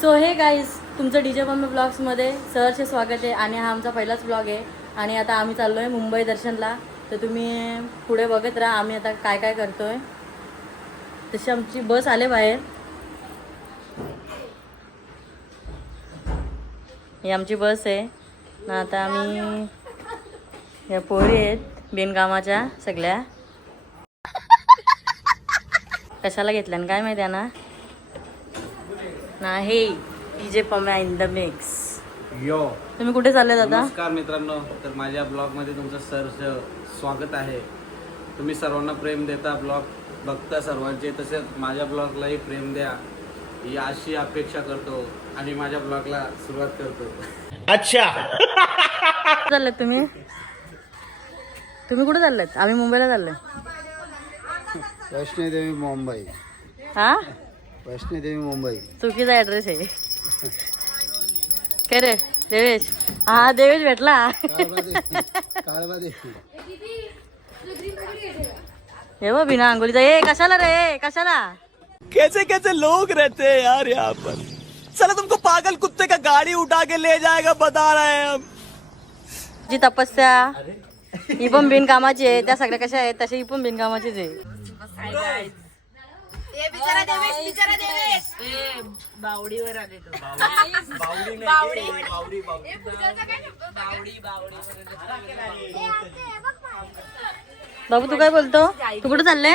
So हे guys, तुमचं DJ mummy ब्लॉग्समध्ये सहर्ष स्वागत आहे. आणि हा आमचा पहिलाच ब्लॉग आहे. आणि आता आम्ही चाललो आहे मुंबई दर्शनला. तर तुम्ही पुढे बघत राहा आम्ही आता काय काय करतो आहे. तशी आमची बस आले बाहेर. ही आमची बस आहे ना. आता आम्ही या पोरी आहेत बिनकामाच्या सगळ्या. कशाला घेतल्या काय माहिती आहे ना. हे DJ Pamya in the mix. Yo, तुम्ही कुठे चालले दादा? नमस्कार मित्रांनो. तर माझ्या ब्लॉगमध्ये तुमचं सहर्ष स्वागत आहे. तुम्ही सर्वांना प्रेम देता, ब्लॉग बघता सर्वांचे, तसेच माझ्या ब्लॉगलाही प्रेम द्या ही अशी अपेक्षा करतो आणि माझ्या ब्लॉगला सुरुवात करतो. अच्छा चाललेत तुम्ही कुठे चाललेत? आम्ही मुंबईला चाललोय. वैष्णोदेवी मुंबई. हा, वैष्णोदेवी मुंबई चुकीचा ऍड्रेस आहे. काय रे देवेश? हा देवेश भेटला. हे बघ बिना अंगोलीचा. ए कशाला रे, कशाला? कैसे कैसे लोग रहते हैं यार यहाँ पर. चलो तुमको पागल कुत्ते का गाड़ी उठा के ले जाएगा, बता रहे हैं हम. जी तपस्या ही पण बिनकामाची आहे. त्या सगळ्या कशा आहेत तशा ही पण बिनकामाचीच आहे. बावडीवर आले तो. बाबू तू काय बोलतो? तू कुठे चालले?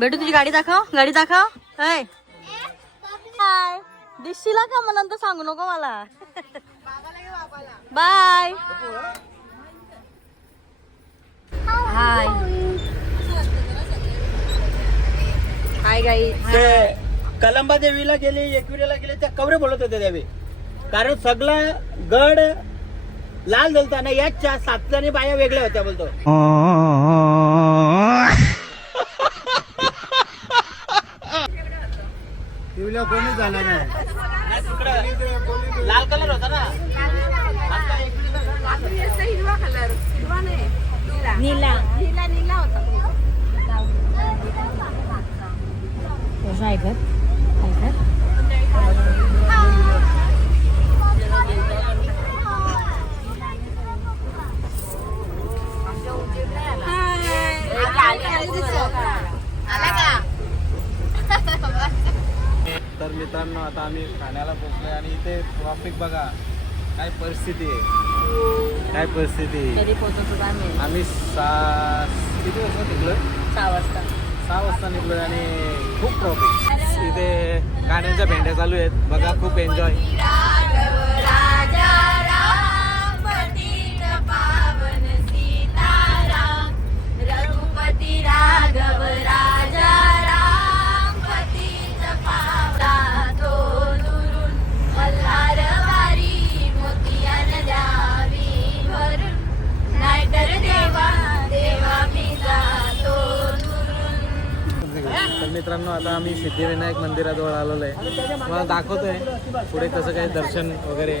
बेटू तुझी गाडी दाखव, गाडी दाखव. हाय दिसशीला का? मग नंतर सांगू नको मला. बाय. हाय हाय गाई. कलंबा देवीला गेले, एकविरेला गेले, त्या कवरे बोलत होते त्यावे. कारण सगळा गड लाल झालता ना, याच्या सातल्याने बाया वेगळ्या होत्या बोलतो. देवीला कोणी जाणार नाही. लाल कलर होता ना. हिरवा कलर, हिरवा नाही, नीला नीला होता. ऐकत तर मित्रांनो, आता आम्ही ठाण्याला पोहोचलोय आणि इथे ट्रॉफिक बघा काय परिस्थिती आहे. काय परिस्थिती आहे. कधी पोहोचतो आम्ही? आम्ही किती वाजता निघलोय? 6 वाजता. 6 वाजता निघलोय आणि खूप ट्रॉफिक. इथे गाण्यांच्या भेंड्या चालू आहेत बघा. खूप एन्जॉय. तर मित्रांनो, आता आम्ही सिद्धिविनायक मंदिराजवळ आलेलो आहे. तुम्हाला दाखवतोय पुढे कसं काय दर्शन वगैरे.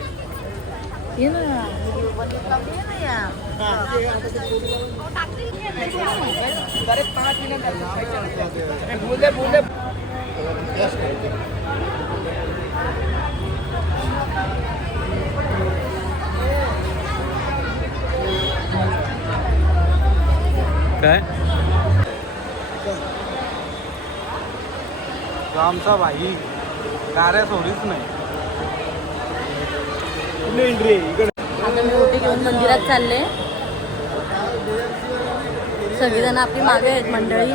काय आमचा भाई गाड्या सोडीच नाही. आता मी ओटी घेऊन मंदिरात चालले. सगळेजण आपली मागे आहेत मंडळी.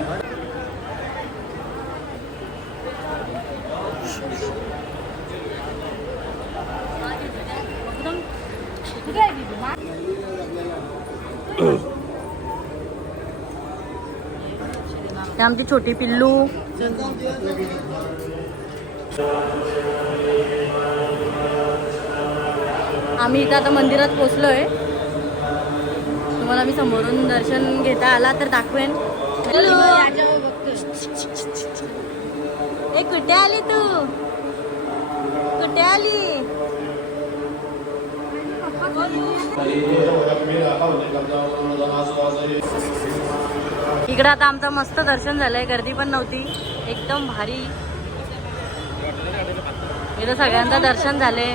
आमची छोटी पिल्लू. आम्ही इथं आता मंदिरात पोचलोय. तुम्हाला मी समोरून दर्शन घेता आला तर दाखवेन. हॅलो, ए कुठे आली तू? कुठे आली? इकडं आता आमचं मस्त दर्शन झालंय. गर्दी पण नव्हती, एकदम भारी. इथं सगळ्यांचं दर्शन झाले.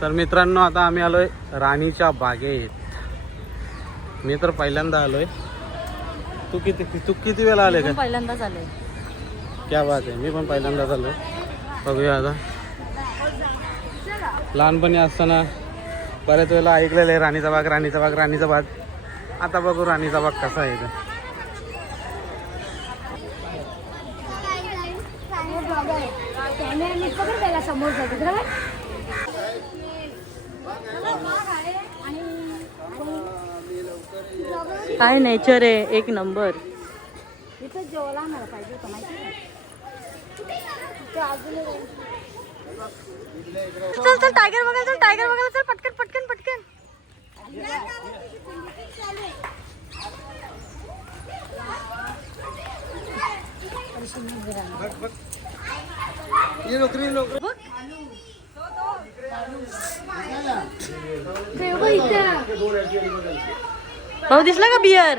तर मित्रांनो आता आम्ही आलोय राणीच्या बागेत. मी तर पहिल्यांदा आलोय. तू किती वेळा आले मी का? पण पहिल्यांदाच आले. क्या बात आहे. मी पण पहिल्यांदाच आलोय. बघूया आता. लहानपणी असताना बऱ्याच वेळेला ऐकलेलं आहे राणीचा बाग, राणीचा बाग, राणीचा बाग. आता बघू राणीचा बाग कसा आहे ते. समोर जातो काय नेचर आहे एक नंबर. इथं जेवायला आम्हाला पाहिजे होतं माहिती आहे. चल चल टायगर बघायला चल, टायगर बघायला चल, पटकन पटकन पटकन. भाऊ दिसला का बियर?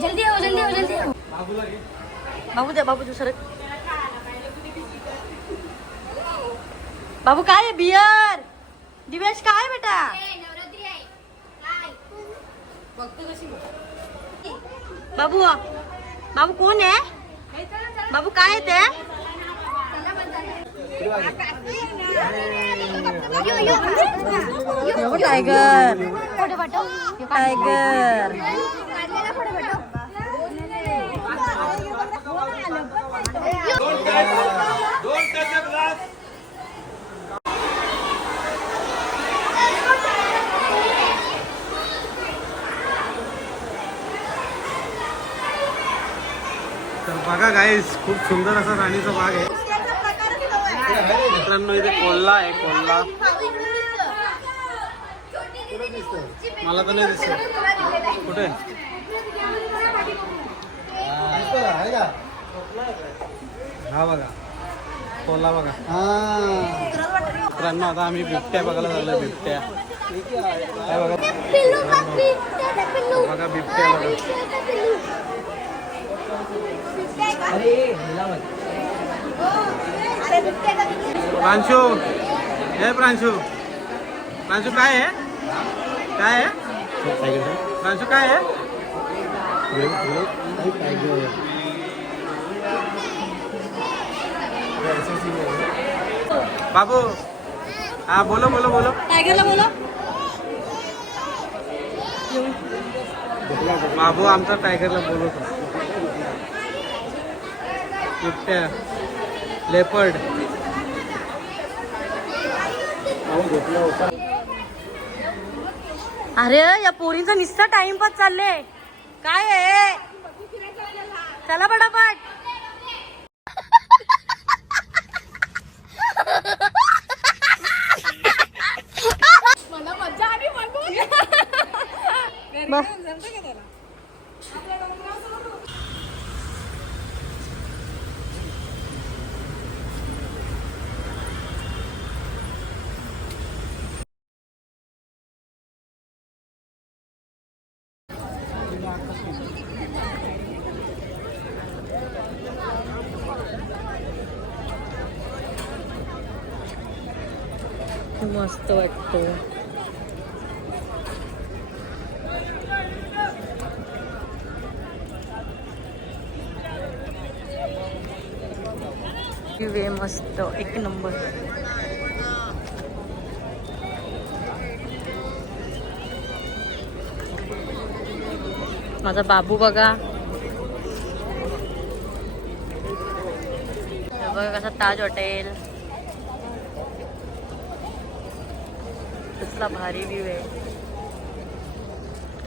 जल्दी आओ जल्दी आओ जल्दी आओ. बाबू द्या, बाबू दुसरं. बाबू काय आहे बियर? दिवेश काय आहे बेटा? बाबू बाबू कोण आहे? बाबू काय आहे ते? Tiger tiger. तर बघा गाईस, खूप सुंदर असा राणीचा बाग आहे मित्रांनो. इथे कोल्हा आहे, कोल्हा. मला तर नाही दिसत. कुठे? हा बघा कोल्हा बघा. मित्रांनो आता आम्ही बिबट्या बघायला चाललोय. बिबट्या काय बघा, बघा बिबट्या बघा. प्रांशू, हे प्रांशू, प्रांशू काय आहे? काय आहे प्रांशू? काय आहे? बाबू हा बोलो बोलो बोलो. टायगरला बोला. बाबू आमचा टायगरला बोलवतो. बिबट्या, लेपर्ड. अरे या पोरींचा निस्ता टाइमपास चालले. काय आहे? चला पटापट. मला मज्जा आली म्हणून. मस्त वाटतं. वे मस्त एक नंबर. माझा बाबू बघा. बघा कसा ताज हॉटेल. कसला भारी व्ह्यू आहे.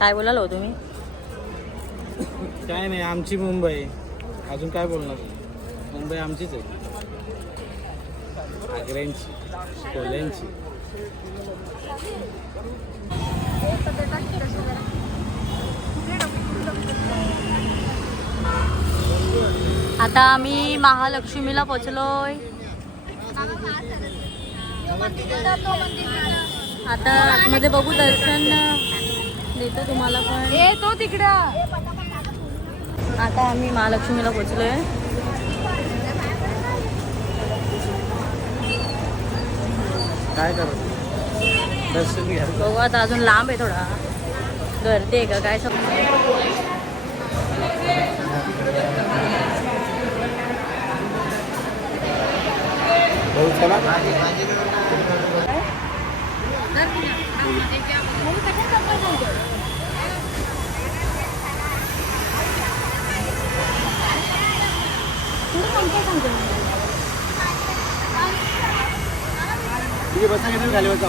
काय बोलाल हो तुम्ही? काय नाही, आमची मुंबई. अजून काय बोलणार? मुंबई आमचीच आहे. आग्र्यांची, कोल्ह्यांची. आता आम्ही महालक्ष्मीला पोचलोय. आता आतमध्ये बघू, दर्शन देतो तुम्हाला पण. तो तिकडं. आता आम्ही महालक्ष्मीला पोचलोय. काय करत दर्शन घ्या. बघू आता, अजून लांब आहे थोडा. गर्दी आहे का काय ठीक आहे, बसा घेऊन खाली बसा.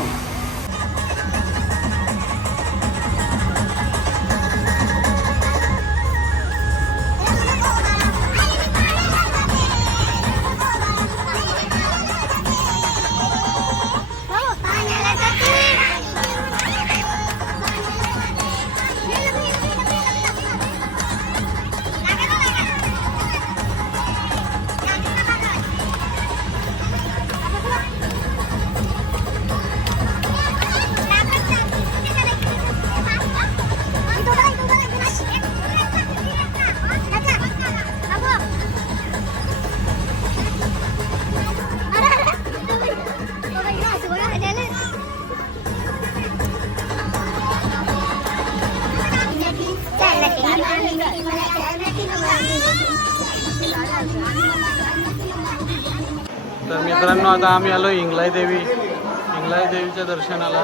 तर मित्रांनो, आता आम्ही आलो इंगलाई देवीच्या दर्शनाला.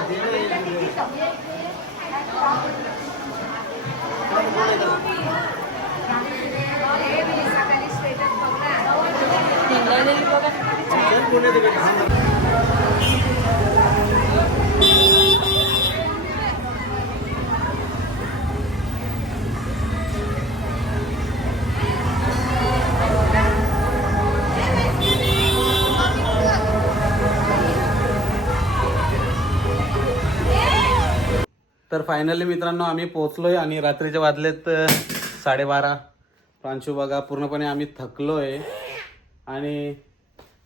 तर फायनली मित्रांनो आम्ही पोहोचलोय आणि रात्रीचे वाजलेत 12:30. प्रांशू बघा, पूर्णपणे आम्ही थकलोय आणि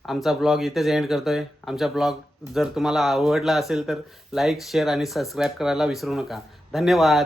आमचा ब्लॉग इथेच एंड करतोय. आमचा ब्लॉग जर तुम्हाला आवडला असेल तर लाईक, शेअर आणि सबस्क्राईब करायला विसरू नका. धन्यवाद.